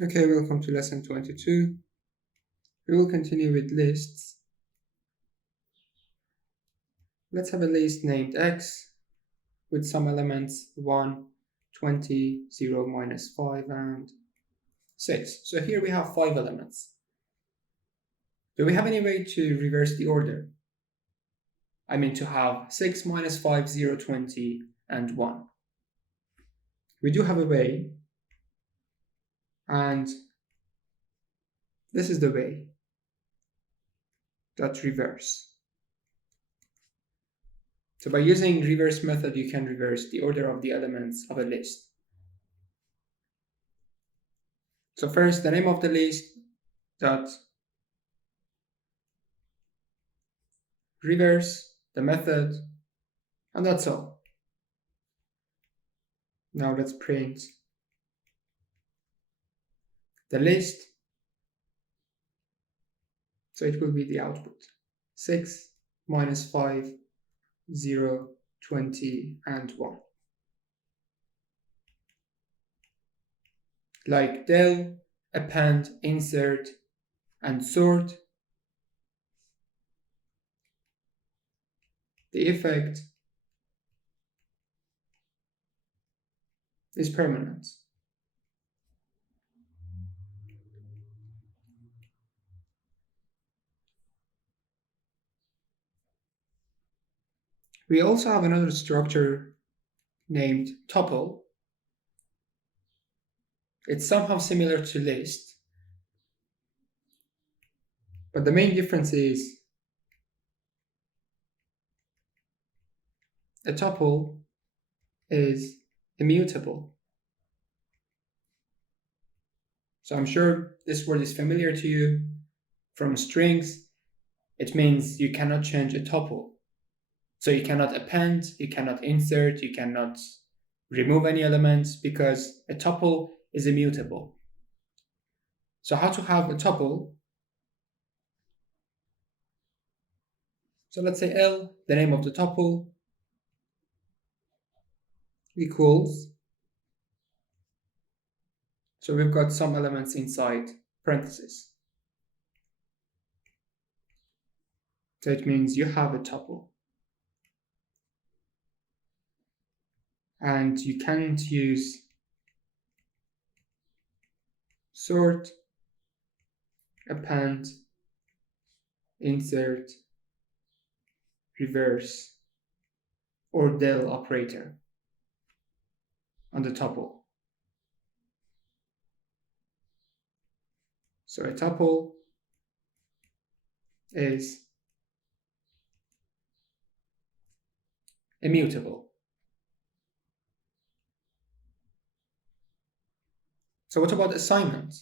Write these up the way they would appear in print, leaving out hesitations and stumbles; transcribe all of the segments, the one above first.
Okay, welcome to lesson 22. We will continue with lists. Let's have a list named x with some elements 1, 20, 0, minus 5, and 6. So here we have 5 elements. Do we have any way to reverse the order? I mean to have 6, minus 5, 0, 20, and 1. We do have a way, and this is the way that reverse. So by using reverse method, you can reverse the order of the elements of a list. So first, the name of the list dot reverse, the method, and that's all. Now let's print the list. So it will be the output. 6, minus 5, 0, 20, and 1. Like del, append, insert, and sort, the effect is permanent. We also have another structure named tuple. It's somehow similar to list, but the main difference is a tuple is immutable. So I'm sure this word is familiar to you from strings. It means you cannot change a tuple. So you cannot append, you cannot insert, you cannot remove any elements because a tuple is immutable. So how to have a tuple? So let's say L, the name of the tuple, equals. So we've got some elements inside parentheses. So it means you have a tuple. And you can't use sort, append, insert, reverse, or del operator on the tuple. So a tuple is immutable. So what about assignment?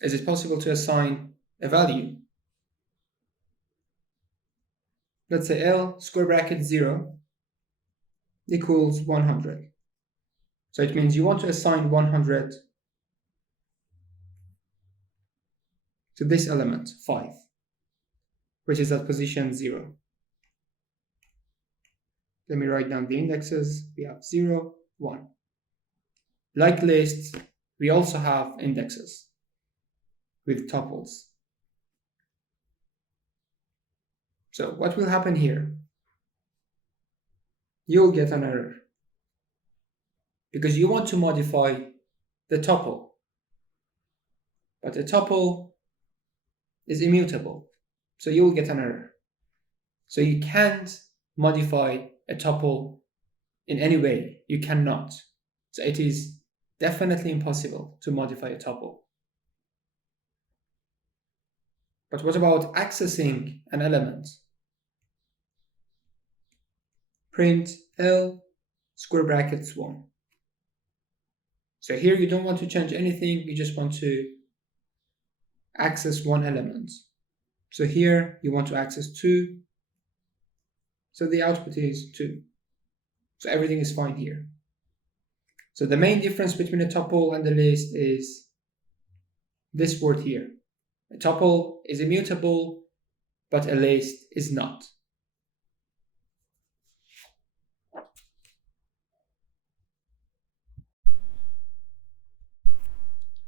Is it possible to assign a value? Let's say L square bracket 0 equals 100. So it means you want to assign 100 to this element 5, which is at position 0. Let me write down the indexes. We have 0, 1. Like lists, we also have indexes with tuples. So what will happen here? You'll get an error because you want to modify the tuple, but the tuple is immutable, so you'll get an error. So you can't modify a tuple in any way. You cannot. So it is definitely impossible to modify a tuple. But what about accessing an element? Print L square brackets 1. So here you don't want to change anything, you just want to access one element. So here you want to access 2. So the output is 2. So everything is fine here. So the main difference between a tuple and a list is this word here. A tuple is immutable, but a list is not.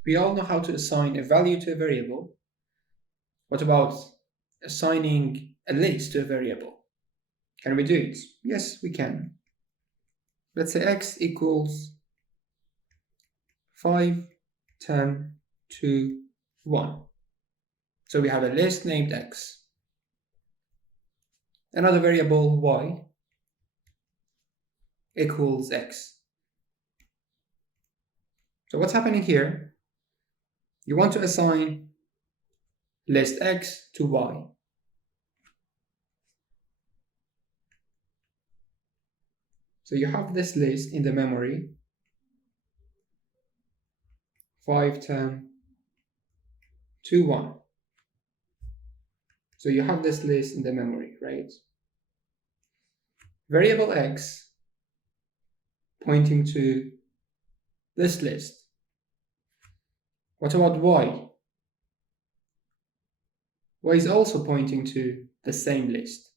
we all know how to assign a value to a variable. What about assigning a list to a variable? Can we do it? Yes, we can. Let's say x equals 5, 10, 2, 1. So we have a list named x. Another variable y equals x. So what's happening here? You want to assign list x to y. So you have this list in the memory, 5, 10, 2, 1. So you have this list in the memory, right? Variable x pointing to this list. What about y? Y is also pointing to the same list.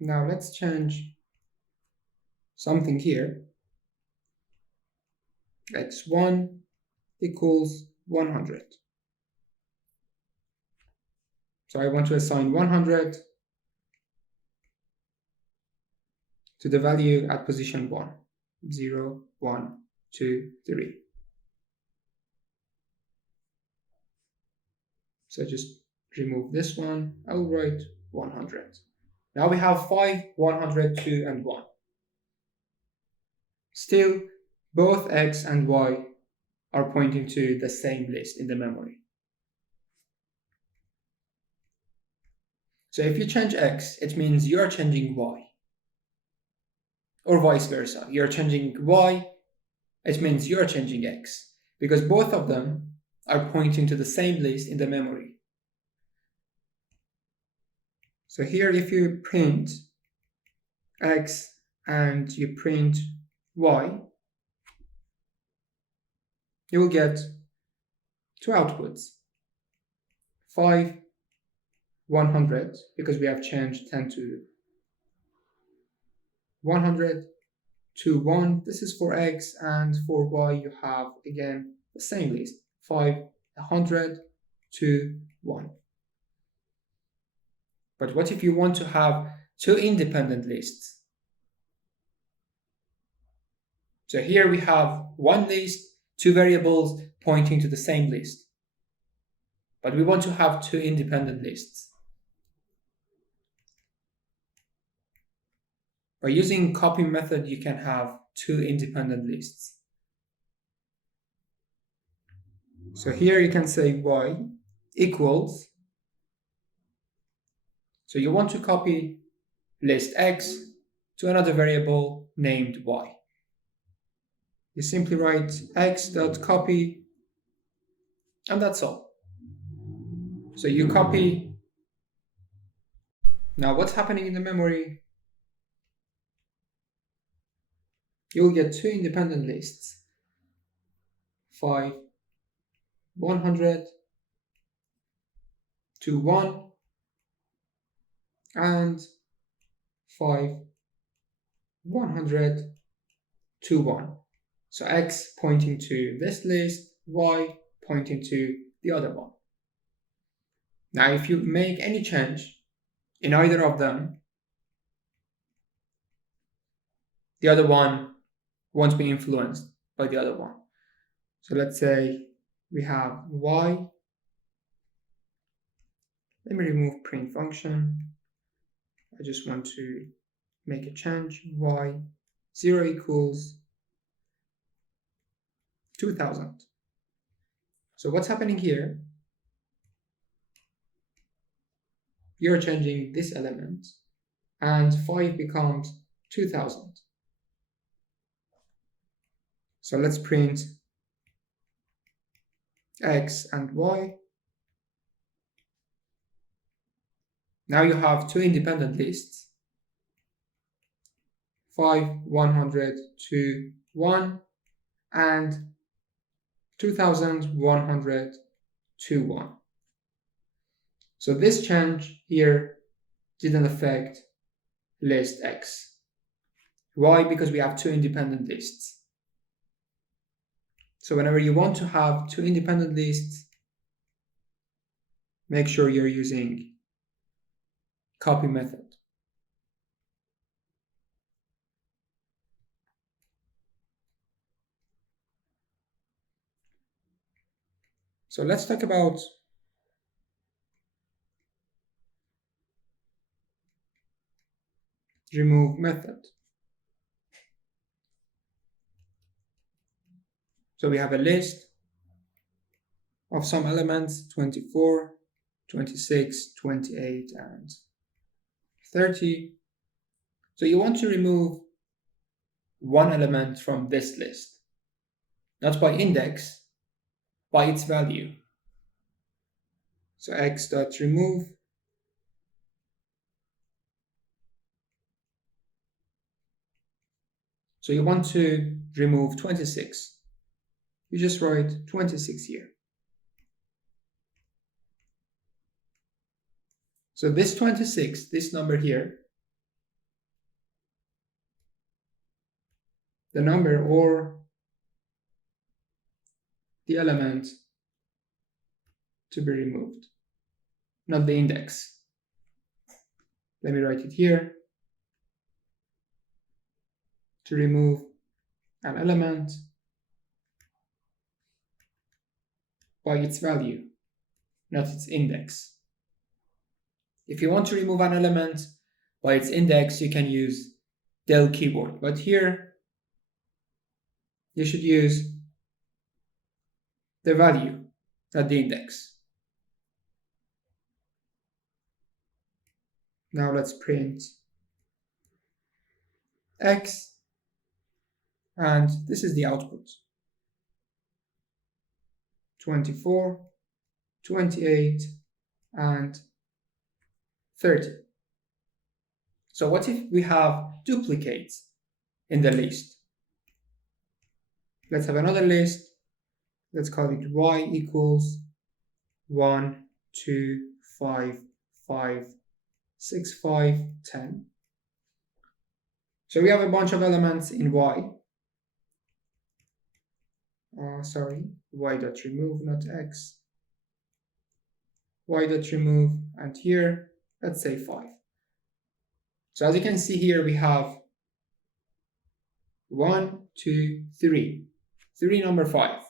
Now let's change something here. x1 equals 100. So I want to assign 100 to the value at position 1. 0, 1, 2, 3. So just remove this one. I'll write 100. Now we have 5, 100, 2, and 1. Still, both x and y are pointing to the same list in the memory. So if you change x, it means you're changing y. Or vice versa. You're changing y, it means you're changing x. Because both of them are pointing to the same list in the memory. So here if you print x and you print y, you will get two outputs. 5, 100, because we have changed 10 to 100, to 1. This is for x, and for y you have again the same list. 5, 100, 2, 1. But what if you want to have two independent lists? So here we have one list, two variables pointing to the same list. But we want to have two independent lists. By using copy method, you can have two independent lists. So here you can say y equals, so you want to copy list x to another variable named y. You simply write x.copy, and that's all. So you copy. Now what's happening in the memory? You'll get two independent lists. 5, 100, to 1, and 5, 100, to 1. So x pointing to this list, y pointing to the other one. Now if you make any change in either of them, the other one won't be influenced by the other one. So let's say we have y. Let me remove print function. I just want to make a change. Y 0 equals 2000. So what's happening here? You're changing this element, and 5 becomes 2000. So let's print x and y. Now you have two independent lists. 5, 100, 2, 1, and 2100, 2, 1. So this change here didn't affect list x. Why? Because we have two independent lists. So whenever you want to have two independent lists, make sure you're using copy method. So let's talk about remove method. So we have a list of some elements, 24, 26, 28, and 30. So you want to remove one element from this list, not by index, by its value. So x.remove So you want to remove 26. You just write 26 here. So this 26, this number here, the number or the element to be removed, not the index. Let me write it here. To remove an element by its value, not its index. If you want to remove an element by its index, you can use del keyboard, but here you should use the value, not the index. Now let's print x, and this is the output. 24, 28, and 30. So what if we have duplicates in the list? Let's have another list. Let's call it y equals 1, 2, 5, 5, 6, 5, 10. So we have a bunch of elements in y. Y.remove, not x. Y.remove, and here, let's say 5. So as you can see here, we have 1, 2, 3. 3 number 5.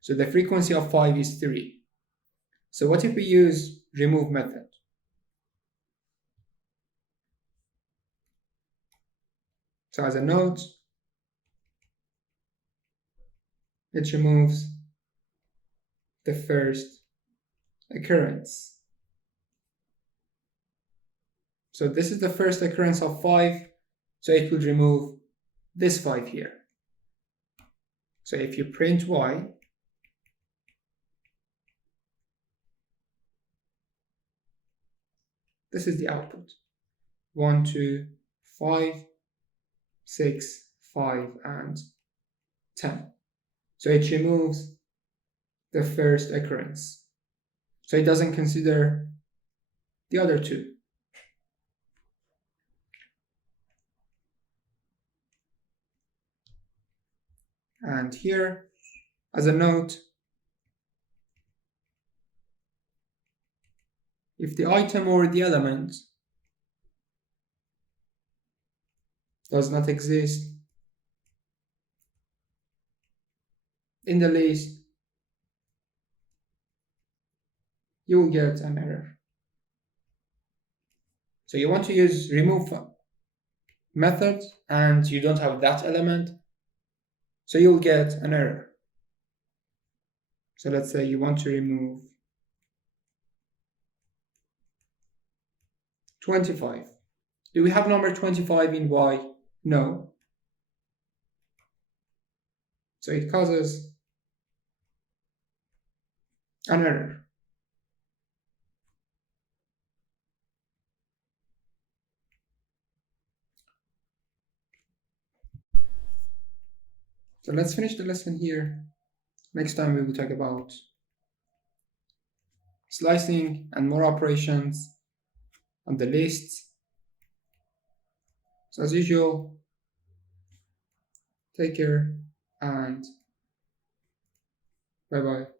So the frequency of 5 is 3. So what if we use remove method? So as a note, it removes the first occurrence. So this is the first occurrence of 5, so it will remove this 5 here. So if you print y, this is the output. 1, 2, 5, 6, 5, and 10. So it removes the first occurrence. So it doesn't consider the other two. And here, as a note, if the item or the element does not exist in the list, you will get an error. So you want to use remove method and you don't have that element, so you'll get an error. So let's say you want to remove 25. Do we have number 25 in y? No. So it causes an error. So let's finish the lesson here. Next time we will talk about slicing and more operations on the lists. So as usual, take care and bye bye.